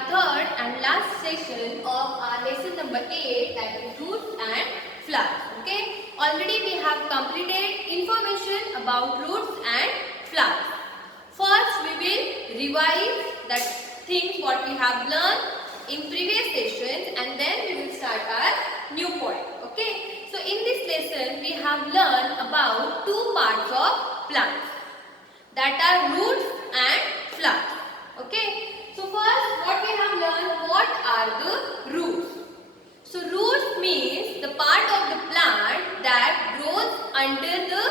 our third and last session of our lesson number 8, that is roots and flowers. Okay, already we have completed information about roots and flowers. First we will revise that things what we have learned in previous sessions, and then we will start our new point. Okay, so in this lesson we have learned about two parts of plants, that are roots and flowers. Okay. So first what we have learned, what are the roots? So roots means the part of the plant that grows under the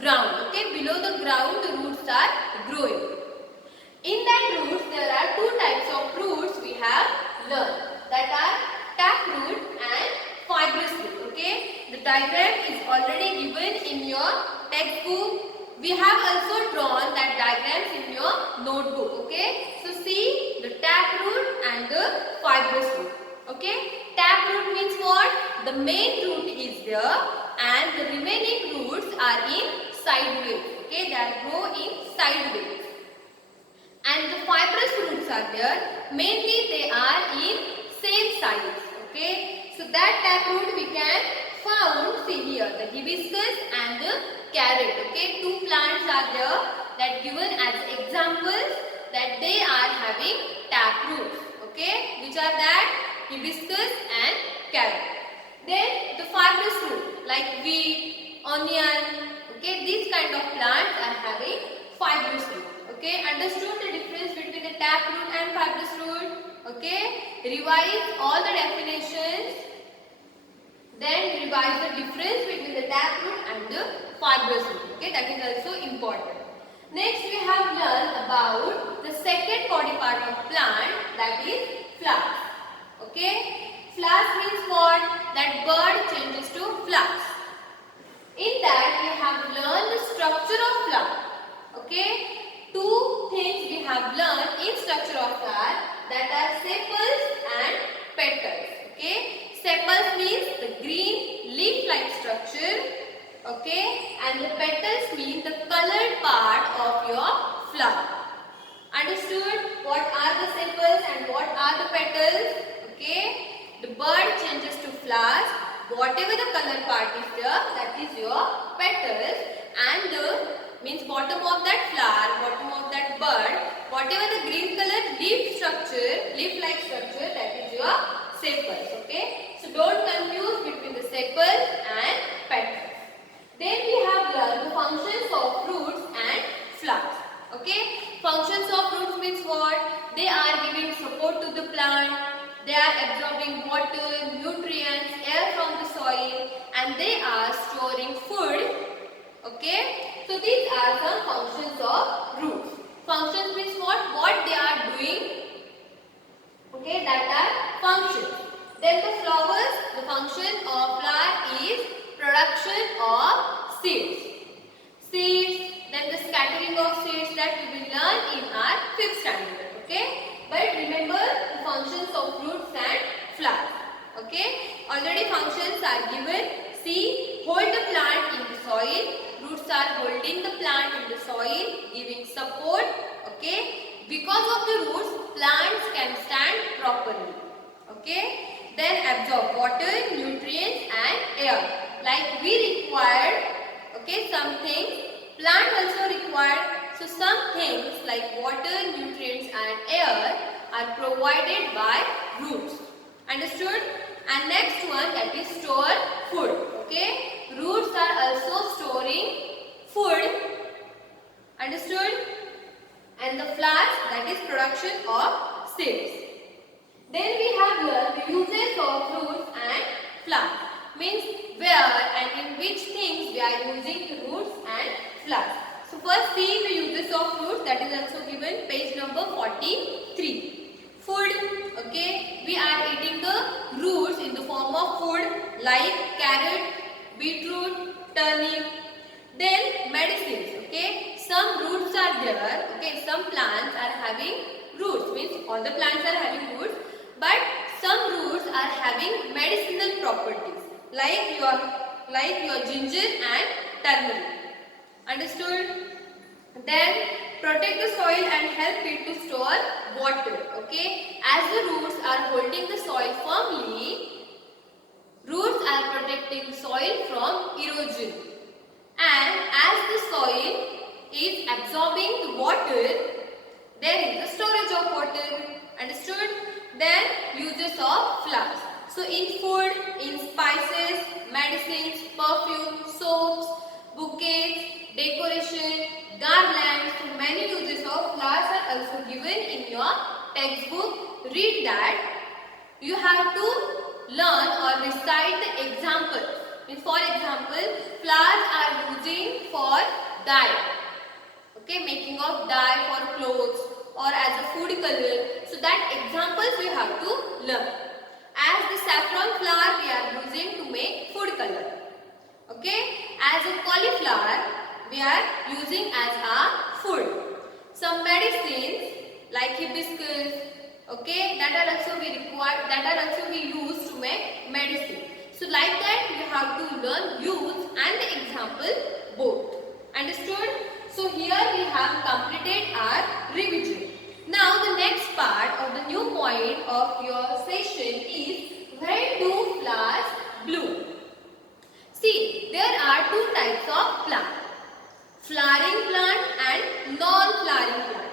ground. Okay, below the ground the roots are growing. In that roots there are two types of roots we have learned, that are taproot and fibrous root. Okay, the diagram is already given in your textbook. We have also drawn that diagrams in your notebook. Okay, so see the taproot and the fibrous root. Okay, taproot means what? The main root is there and the remaining roots are in sideways. Okay, they grow in sideways. And the fibrous roots are there. Mainly they are in same size. Okay, so that taproot we can found, see here, the hibiscus and the carrot. Okay, two plants are there that given as examples that they are having taproots. Okay, which are that? Hibiscus and carrot. Then the fibrous root like wheat, onion. Okay, these kind of plants are having fibrous root. Okay, understood the difference between the taproot and fibrous root? Okay, revise all the definitions. Then revise the difference between the taproot and the fibrous root. Okay, that is also important. Next we have learned about the second body part of plant, that is flowers. Okay, flowers means what? That bird changes to flowers. In that we have learned the structure of flower. Okay, two things we have learned in structure of flower, that are sepals and petals. Okay. Sepals means the green leaf-like structure, okay, and the petals mean the colored part of your flower. Understood? What are the sepals and what are the petals? Okay, the bird changes to flowers. Whatever the colored part is there, that is your petals, and the means bottom of that flower, bottom of that bird, whatever the green colored leaf structure, leaf-like structure, that is your sepals. Okay. So don't confuse between the sepals and petals. Then we have learned the functions of roots and flowers. Okay, functions of roots means what? They are giving support to the plant. They are absorbing water, nutrients, air from the soil, and they are storing food. Okay, so these are some functions of roots. Functions means what? What they are doing. Okay, that are functions. Then the flowers, the function of flower is production of seeds. Seeds, then the scattering of seeds that we will learn in our 5th standard. Okay, but remember the functions of roots and flowers. Okay, already functions are given. See, hold the plant in the soil. Roots are holding the plant in the soil, giving support. Okay, because of the roots, plants can stand properly. Okay. Then absorb water, nutrients and air. Like we required, okay, some things, plant also required. So some things like water, nutrients and air are provided by roots. Understood? And next one, that is store food. Okay, roots are also storing food. Understood? And the flowers, that is production of seeds. Then we have learned the uses of roots and flowers. Means where and in which things we are using the roots and flowers. So first see the uses of roots, that is also given page number 43. Food. Okay, we are eating the roots in the form of food like carrot, beetroot, turnip. Then medicines. Okay, some roots are there. Okay, some plants are having roots. Means all the plants are having roots. But some roots are having medicinal properties like your ginger and turmeric. Understood? Then protect the soil and help it to store water. Okay, as the roots are holding the soil firmly, roots are protecting soil from erosion. And as the soil is absorbing the water, there is the storage of water. Understood? Then uses of flowers. So in food, in spices, medicines, perfume, soaps, bouquets, decoration, garlands, so many uses of flowers are also given in your textbook. Read that. You have to learn or recite the examples. For example, flowers are using for dye. Okay, making of dye for clothes or as a food color. So that examples we have to learn. As the saffron flower we are using to make food color. Okay, as a cauliflower we are using as a food. Some medicines like hibiscus, okay, that are also we require, that are also we use to make medicine. So like that you have to learn use and the example both. Understood? So here we have completed our revision. Now the next part of the new point of your session is when do flowers bloom? See, there are two types of plant. Flowering plant and non-flowering plant.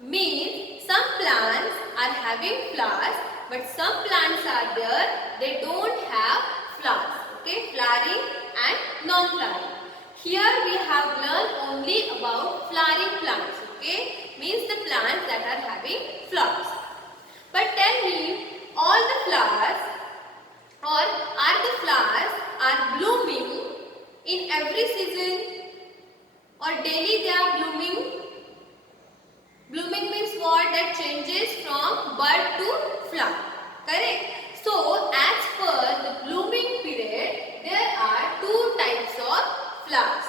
Means some plants are having flowers, but some plants are there, they don't have flowers. Okay, flowering and non-flowering. Here we have learned only about flowering plants. Okay, means the plants that are having flowers. But tell me, all the flowers or are the flowers are blooming in every season or daily they are blooming? Blooming means what? That changes from bud to flower. Correct? So, as per the blooming period, there are two types of flowers.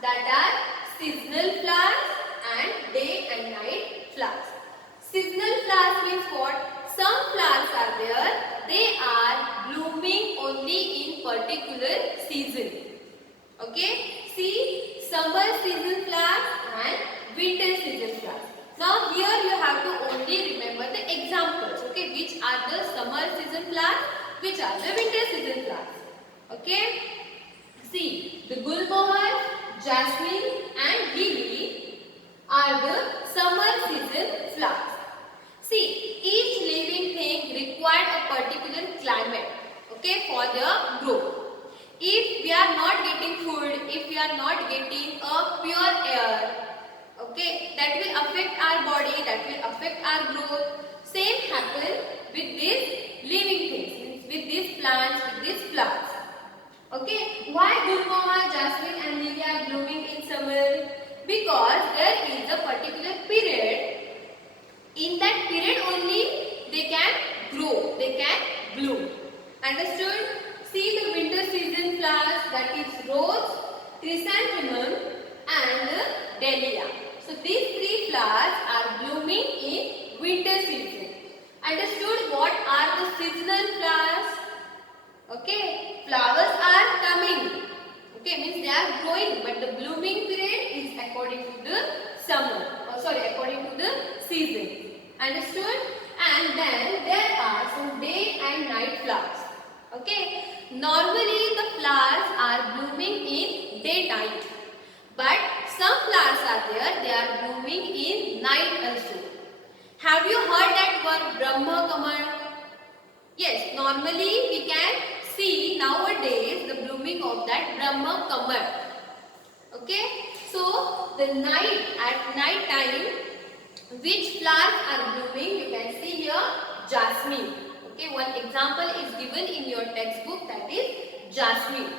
That are seasonal flowers and day and night flowers. Seasonal flowers means what? Some flowers are there, they are blooming only in particular season. Okay? See, summer season flowers and winter season flowers. Now here you have to only remember the examples. Okay? Which are the summer season flowers, which are the winter season flowers. Okay? See, the gulmohar, jasmine and lily are the summer season flowers. See, each living thing required a particular climate, okay, for their growth. If we are not getting food, if we are not getting a pure air, okay, that will affect our body, that will affect our growth. Same happen with these living things, with these plants, with these flowers. Okay, why gulmohar, jasmine and lily are blooming in summer? Because there is a particular period. In that period only they can grow, they can bloom. Understood? See the winter season flowers, that is rose, chrysanthemum and dahlia. So these three flowers are blooming in winter season. Understood what are the seasonal flowers? Okay, flowers are coming. Okay, means they are growing, but the blooming period is according to the summer. According to the season. Understood? And then there are some day and night flowers. Okay, normally the flowers are blooming in daytime, but some flowers are there, they are blooming in night also. Have you heard that word Brahma Kamal? Yes, normally we can see nowadays the blooming of that Brahma Kamal. Okay, so the night, at night time, which flowers are blooming? You can see here jasmine. Okay, one example is given in your textbook, that is jasmine.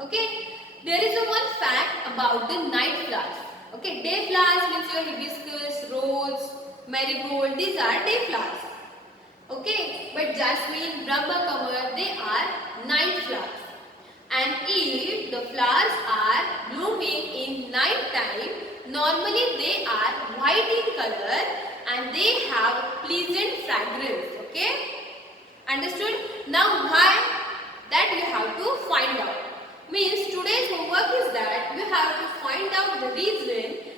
Okay, there is a one fact about the night flowers. Okay, day flowers means your hibiscus, rose, marigold, these are day flowers. Okay, but jasmine, Brahma Kamal, they are night flowers. And if the flowers are blooming in night time, normally they are white in color and they have pleasant fragrance. Okay? Understood? Now why? That you have to find out. Means today's homework is that you have to find out the reason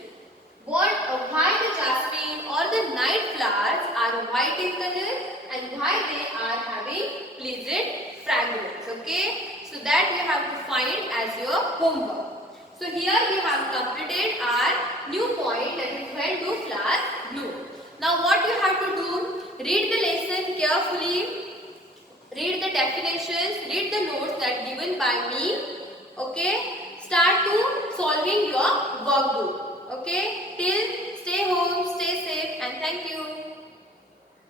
why the jasmine or the night flowers are white in color and why they are having pleasant fragrance. Okay, so that you have to find as your homework. So here we have completed our new point, that is when do flowers bloom. Now what you have to do, read the lesson carefully, read the definitions, read the notes that given by me. Okay, start to solving your workbook. Okay, till stay home, stay safe and thank you.